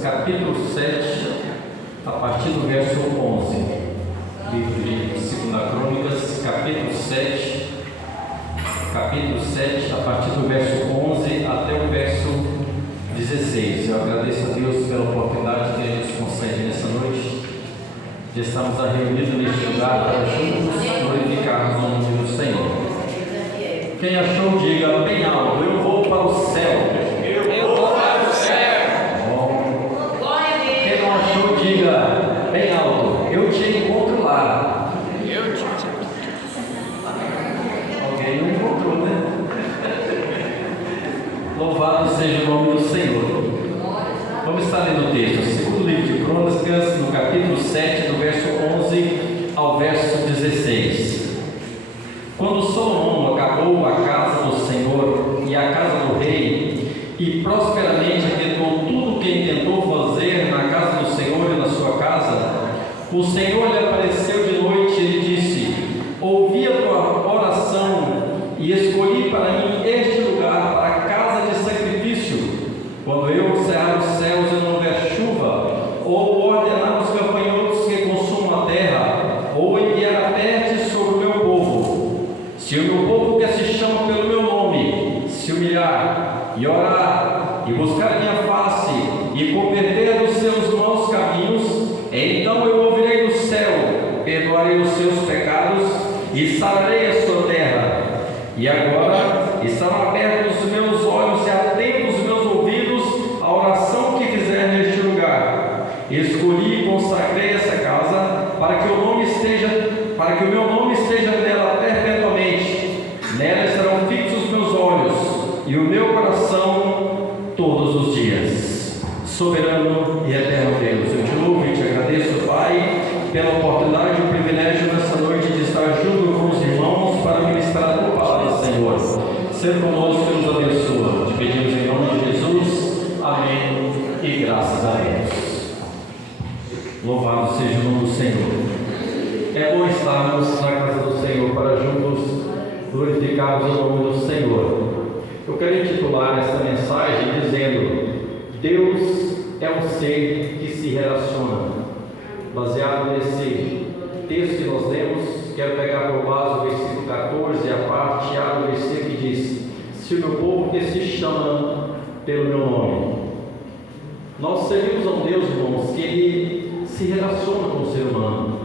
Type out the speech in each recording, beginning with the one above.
capítulo 7, a partir do verso 11. Livro de 2 Crônicas, capítulo 7, a partir do verso 11 até o verso 16. Eu agradeço a Deus pela oportunidade que Ele nos concede nessa noite de estarmos reunidos neste lugar para juntos glorificarmos o nome do Senhor. Quem achou, diga bem alto: eu vou para o céu. Eu vou para o céu. Quem não achou, diga bem alto: eu te encontro lá. Alguém não encontrou, né? Louvado seja o nome do Senhor. Vamos estar lendo o texto, segundo livro de Crônicas, no capítulo 7, do verso 11 ao verso 16. Quando Salomão acabou a casa do Senhor e a casa do rei, e prosperamente efetuou tudo o que intentou fazer na casa do Senhor e na sua casa, o Senhor lhe apareceu de noite e lhe disse: ouvi a tua oração e escolhi para mim este lugar para a casa de sacrifício. Quando eu cerrar os céus e não houver chuva, ou ordenar os gafanhotos que consumam a terra, ou enviar a peste sobre o meu povo, se o meu povo que se chama pelo meu nome se humilhar e orar e buscar a minha face e converter dos seus maus caminhos, então eu ouvirei do céu, perdoarei os seus pecados e sararei a sua terra. E agora estarão abertos os meus olhos e atentos os meus ouvidos à oração que fizer neste lugar. Escolhi e consagrei essa casa para que o meu nome esteja nela perpetuamente. Nela estarão fixos os meus olhos e o meu coração todos os dias. Soberano e eterno Deus, eu te louvo e te agradeço, Pai, pela oportunidade e o privilégio nessa noite de estar junto com os irmãos para ministrar a tua palavra, Senhor. Ser conosco e nos abençoa. Te pedimos em nome de Jesus. Amém e graças a Deus. Louvado seja o nome do Senhor. É bom estarmos na casa do Senhor para juntos glorificarmos o nome do Senhor. Eu quero intitular esta mensagem dizendo: Deus é um ser que se relaciona. Baseado nesse texto que nós lemos, quero pegar por base o versículo 14, a parte A do versículo que diz: se o meu povo que se chama pelo meu nome. Nós servimos a um Deus, irmãos, que Ele se relaciona com o ser humano.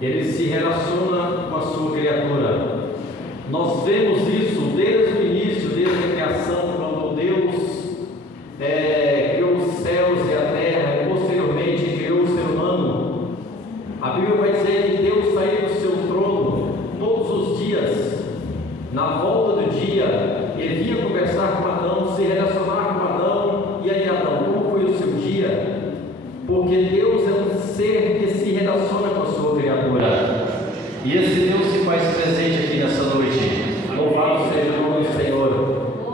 Ele se relaciona com a sua criatura. Nós vemos isso desde o início, desde a criação, quando Deus criou os céus e a terra e posteriormente criou o ser humano. A Bíblia vai dizer que Deus saiu do seu trono todos os dias. Na volta do dia, Ele vinha conversar com Adão, se relacionar com Adão. E aí, Adão, como foi o seu dia? Porque Deus é um ser que se relaciona com a sua criatura. E esse Deus se faz presente aqui nessa noite. Louvado seja o nome do Senhor,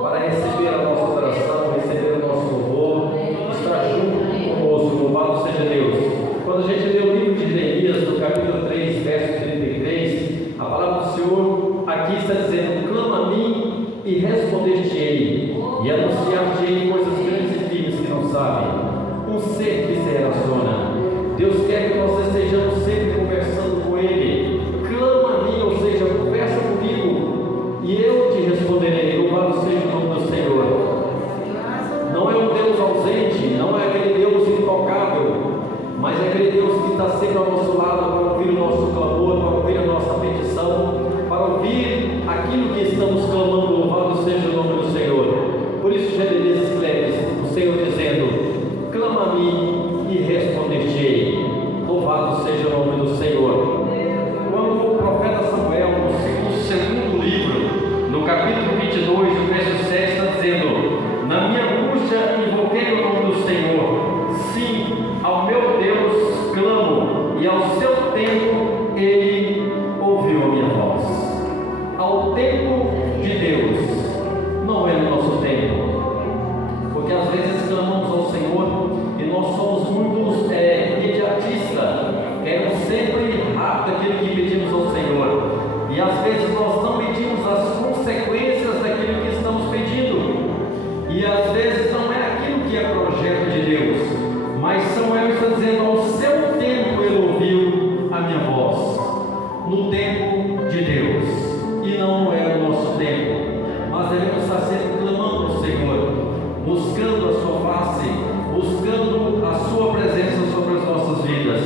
para receber a nossa oração, receber o nosso louvor, estar junto conosco. Louvado seja Deus. Quando a gente lê o livro de Neemias, no capítulo 3, verso 33, a palavra do Senhor aqui está dizendo: clama a mim e responder-te-ei, e anunciar-te-ei coisas grandes e firmes que não sabem. Um ser que se relaciona. Deus quer que nós estejamos sempre conversando com Ele. Clama a mim, ou seja, conversa comigo, e eu te responderei. Louvado seja o nome do Senhor. Não é um Deus ausente, não é aquele Deus intocável, mas é aquele Deus que está sempre ao nosso lado para ouvir o nosso clamor, para ouvir a nossa petição, para ouvir aquilo que estamos clamando. Louvado seja o nome do Senhor. Por isso, Jeremias escreve o Senhor dizendo: clama a mim e responder-te-ei. Louvado seja o nome do Senhor. Quando o profeta Samuel, no segundo livro, no capítulo 22, no verso 7, está dizendo: na minha angústia invoquei o nome do Senhor. Sim, ao meu Deus clamo, e ao seu tempo Ele ouviu a minha voz. Ao tempo de Deus, não é no nosso tempo. Porque às vezes clamamos ao Senhor e nós somos muito imediatistas, queremos sempre rápido aquilo que pedimos ao Senhor, e às vezes nós não medimos as consequências daquilo que estamos pedindo, e às vezes não é aquilo que é projeto de Deus. está dizendo: ao seu tempo ele ouviu a minha voz. No tempo de Deus, e não é o nosso tempo. Nós devemos estar sempre clamando ao Senhor, buscando a sua face, buscando a sua presença sobre as nossas vidas.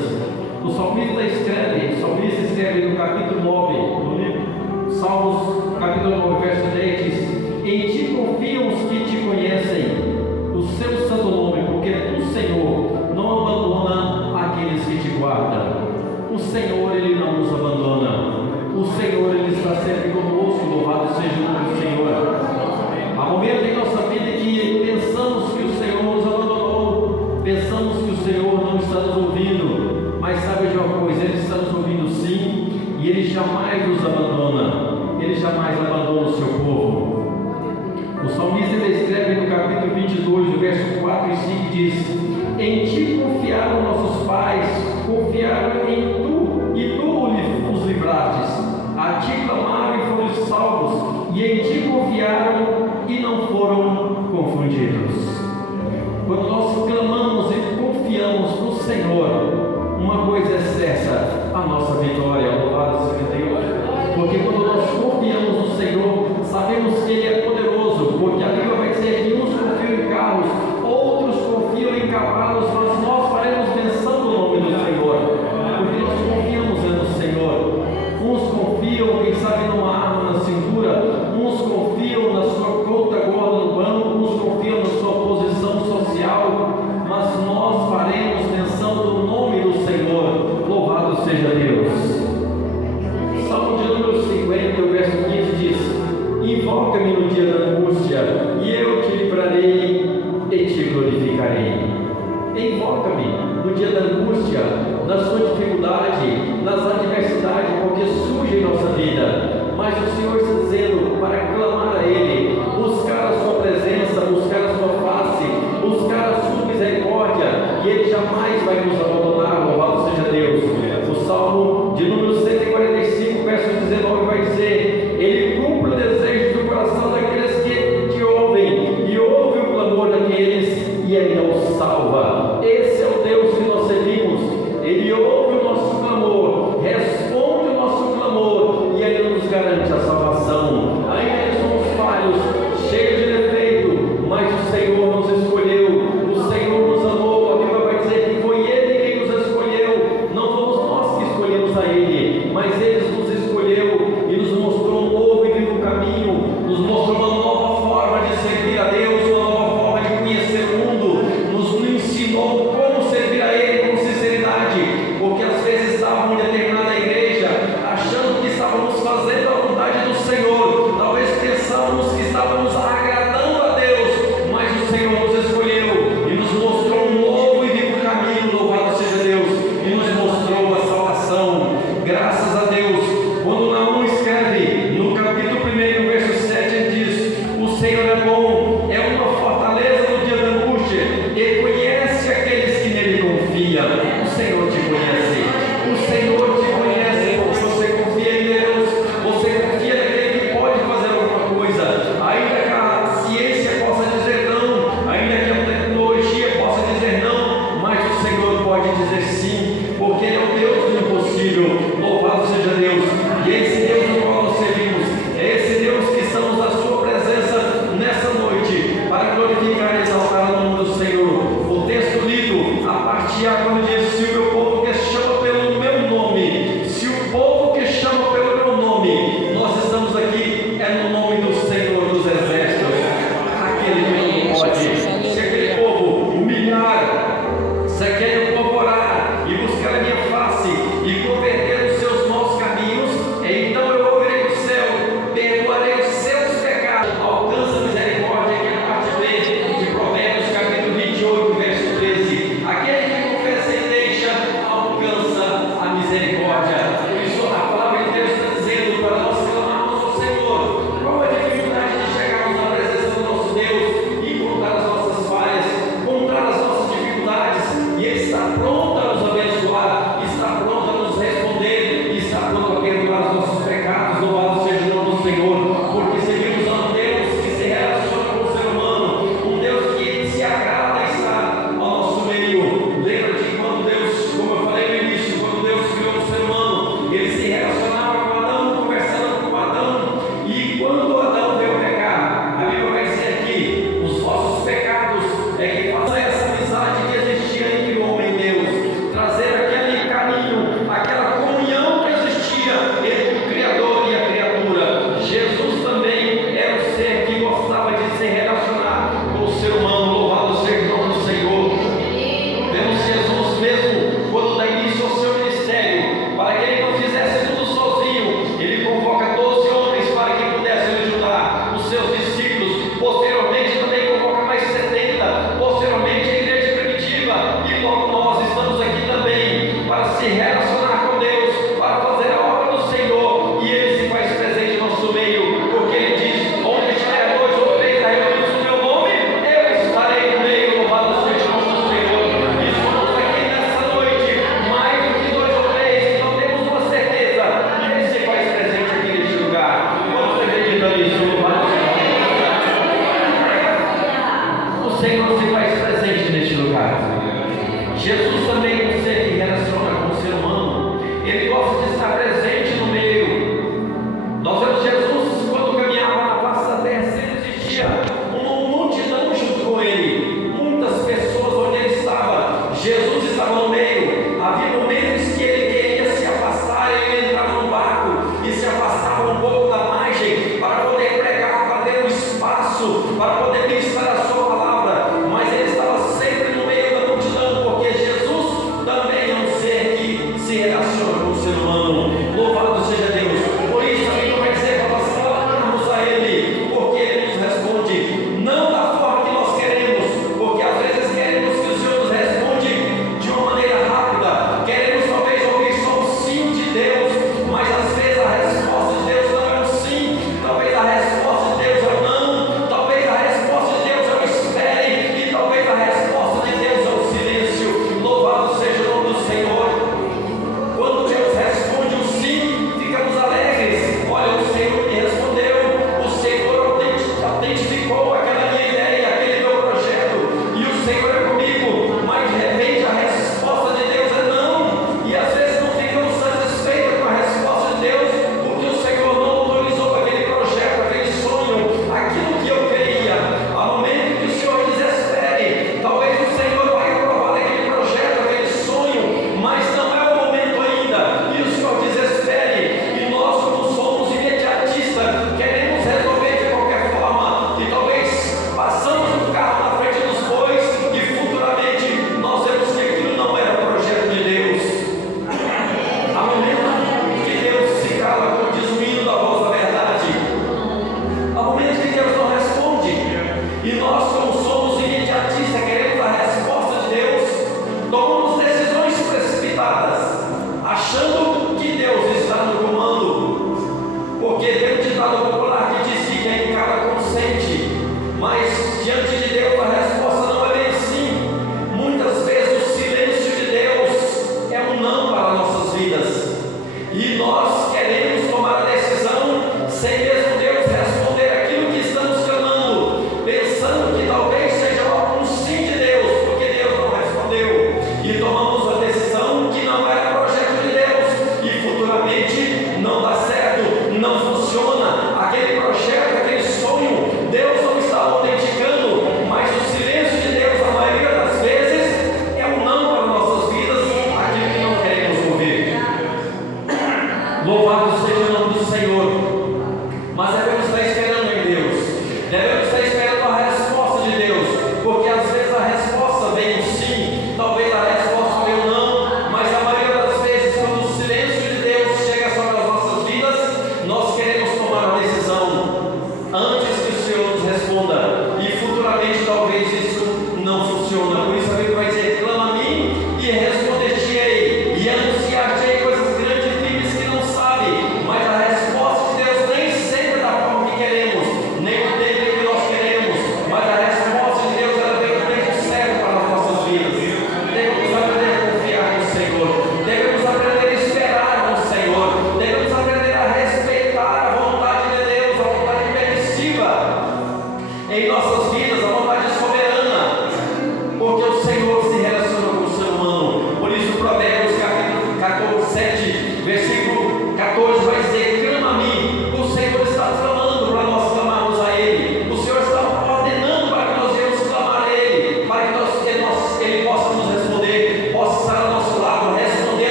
O salmista escreve no capítulo 9, no livro Salmos, capítulo 9, verso 10, diz: em ti confiam os que te conhecem, o seu santo nome, porque tu, Senhor, não abandona aqueles que te guardam. O Senhor, Ele não nos abandona. O Senhor, Ele está sempre conosco. Louvado seja o nome do Senhor. Há momentos em nossa vida que pensamos que o Senhor nos abandonou, pensamos que o Senhor não está nos ouvindo, mas sabe de uma coisa? Ele está nos ouvindo sim, e Ele jamais nos abandona. Ele jamais abandona o seu povo. O salmista escreve no capítulo 22, o verso 4 e 5, diz: em ti confiaram nossos pais, confiaram em tu, e tu os livraste. A ti clamaram e foram salvos, e em ti confiaram e não foram confundidos. Quando nós clamamos e confiamos no Senhor, uma coisa é certa: a nossa vitória. Louvado seja Deus. Porque quando nós confiamos no Senhor, sabemos que Ele é poderoso, porque a Bíblia vai dizer que uns confiam em carros, outros confiam em cavalos, mas nós faremos menção do nome do Senhor, porque nós confiamos no Senhor. Uns confiam, quem sabe, numa arma na cintura, uns confiam na sua conta gorda no banco, uns confiam na sua posição social, mas nós faremos menção do nome do Senhor. Louvado seja Deus. Salmo de número 50, o verso 15 diz: invoca-me no dia da angústia, e eu te livrarei e te glorificarei. Invoca-me no dia da angústia, na sua dificuldade, nas adversidades, porque surge em nossa vida. Mas o Senhor está dizendo para clamar a Ele, buscar a sua presença, buscar a sua face, buscar a sua misericórdia, e Ele jamais vai nos abandonar. Louvado seja Deus. O Salmo de número 145, verso 19 vai dizer: Ele cumpre o desejo do coração daqueles que te ouvem, e ouve o clamor daqueles, e Ele os salva. Esse é o Deus que nós servimos. Ele ouve o nosso clamor, responde o nosso clamor, e Ele nos garante a salvação. Ainda que somos falhos, cheios de defeito, mas o Senhor nos escolheu, o Senhor nos amou. A Bíblia vai dizer que foi Ele quem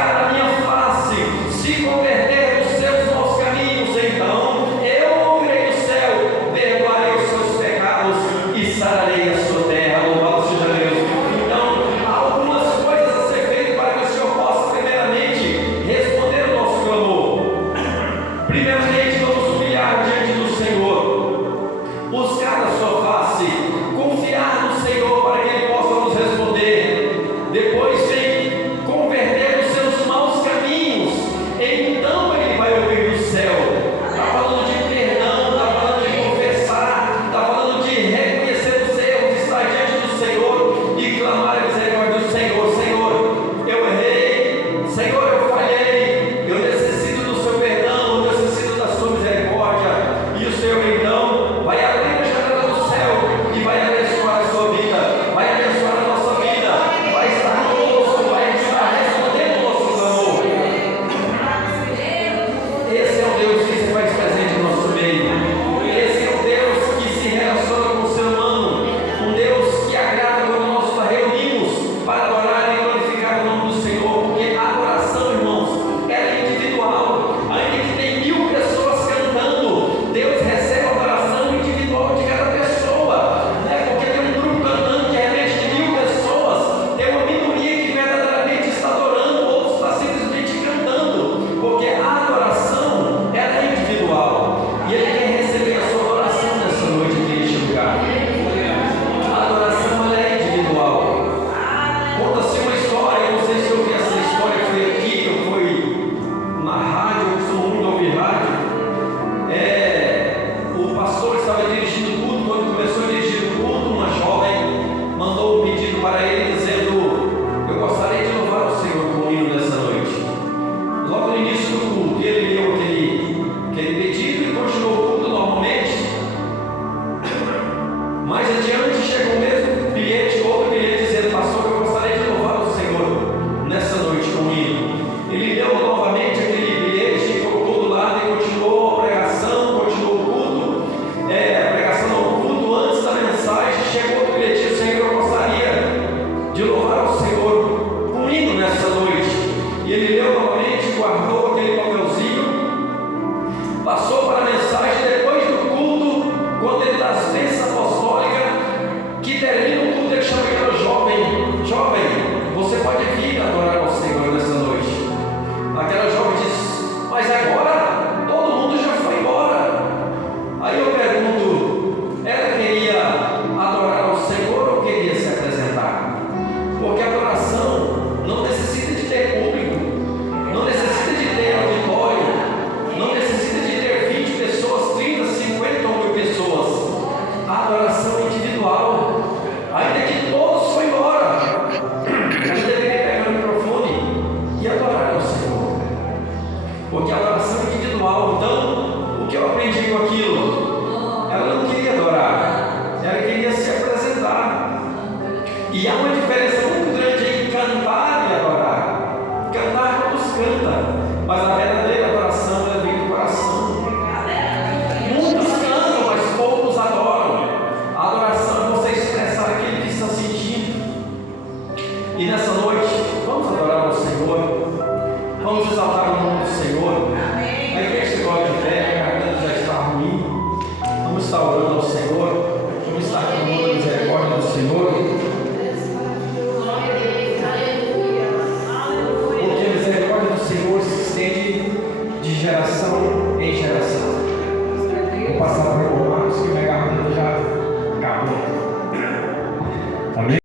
buscar a minha face, se converter dos seus maus caminhos, então eu ouvirei do céu, perdoarei os seus pecados e sararei a sua terra. Louvado seja Deus. Então, há algumas coisas a ser feitas para que o Senhor possa, primeiramente, responder o nosso clamor. Primeiramente, vamos humilhar diante do Senhor, buscar a sua face, confiar no Senhor para que Ele possa nos responder. Depois vem converter os seus maus caminhos, então Ele vai ouvir do céu. Está falando de perdão, está falando de confessar, está falando de reconhecer os erros, de estar diante do Senhor e clamar a misericórdia do Senhor. Senhor, eu errei, Senhor, eu falhei, eu necessito do seu perdão, eu necessito da sua misericórdia. E o Senhor então vai abrir a janela do céu e vai abençoar a sua vida, vai abençoar a nossa vida, vai estar conosco, vai estar respondendo o nosso clamor. Esse é o Deus que se faz presente no nosso meio. Esse é o Deus que se relaciona com o ser humano, um Deus que agrada quando nós nos reunimos para adorar e glorificar o nome do Senhor, porque a adoração, irmãos, ela é individual. Ainda que tem 1000 pessoas cantando, Deus recebe a adoração individual de cada pessoa, né? Porque tem um grupo cantando de repente de 1000 pessoas, tem uma minoria que verdadeiramente está adorando, outros está simplesmente cantando, porque a adoração ela é individual e Ele quer receber a sua adoração nessa noite aqui neste lugar. A adoração ela é individual. Conta-se uma história, eu não sei se eu vi essa história, foi aqui, ou foi na rádio, eu costumo muito ouvir rádio. O pastor estava dirigindo o culto, quando começou a dirigir o culto, uma jovem mandou um pedido para ele dizendo: eu gostaria de louvar o Senhor com um hino nessa noite. Logo no início do culto, ele leu aquele pedido e continuou o culto normalmente. Mais adiante chegou o mesmo bilhete, outro bilhete dizendo: pastor, eu gostaria de louvar o Senhor nessa noite com um hino. Ele leu novamente aquele bilhete e colocou do lado e continuou a pregação, continuou o culto. A pregação não, o culto antes da mensagem. Chegou outro bilhete e disse: Senhor, eu gostaria de louvar o Senhor com um hino nessa noite. E ele leu novamente, guardou aquele papelzinho, passou para a mensagem. Depois do culto, quando ele dá as bênçãos apostólicas, que termina o culto, ele chama aquela jovem, você pode vir adorar ao Senhor nessa noite. Aquela jovem diz: mas agora todo mundo já foi embora. Aí eu pergunto, ela queria adorar ao Senhor ou queria se apresentar? Porque a adoração não necessita de ter público, não necessita de ter auditório, não necessita de ter 20 pessoas, 30, 50 ou 1000 pessoas. A adoração é individual. Ainda que todos foram embora, a gente deveria pegar o microfone e adorar ao Senhor, porque a adoração é individual. Então, o que eu aprendi com aquilo? Ela não queria adorar, ela queria se apresentar. E há uma diferença muito grande em cantar e adorar. Cantar todos cantam, mas a verdadeira adoração ela vem do coração. Muitos cantam, mas poucos adoram. A adoração é você expressar aquilo que está sentindo. E nessa noite, vamos adorar ao Senhor, vamos exaltar o nome do Senhor. A igreja se coloca de pé, a garganta já está ruim. Vamos estar orando ao Senhor, vamos estar clamando a misericórdia do Senhor. Porque a misericórdia do Senhor se estende de geração em geração. Vou passar para o Marcos, que minha garganta já acabou. Amém?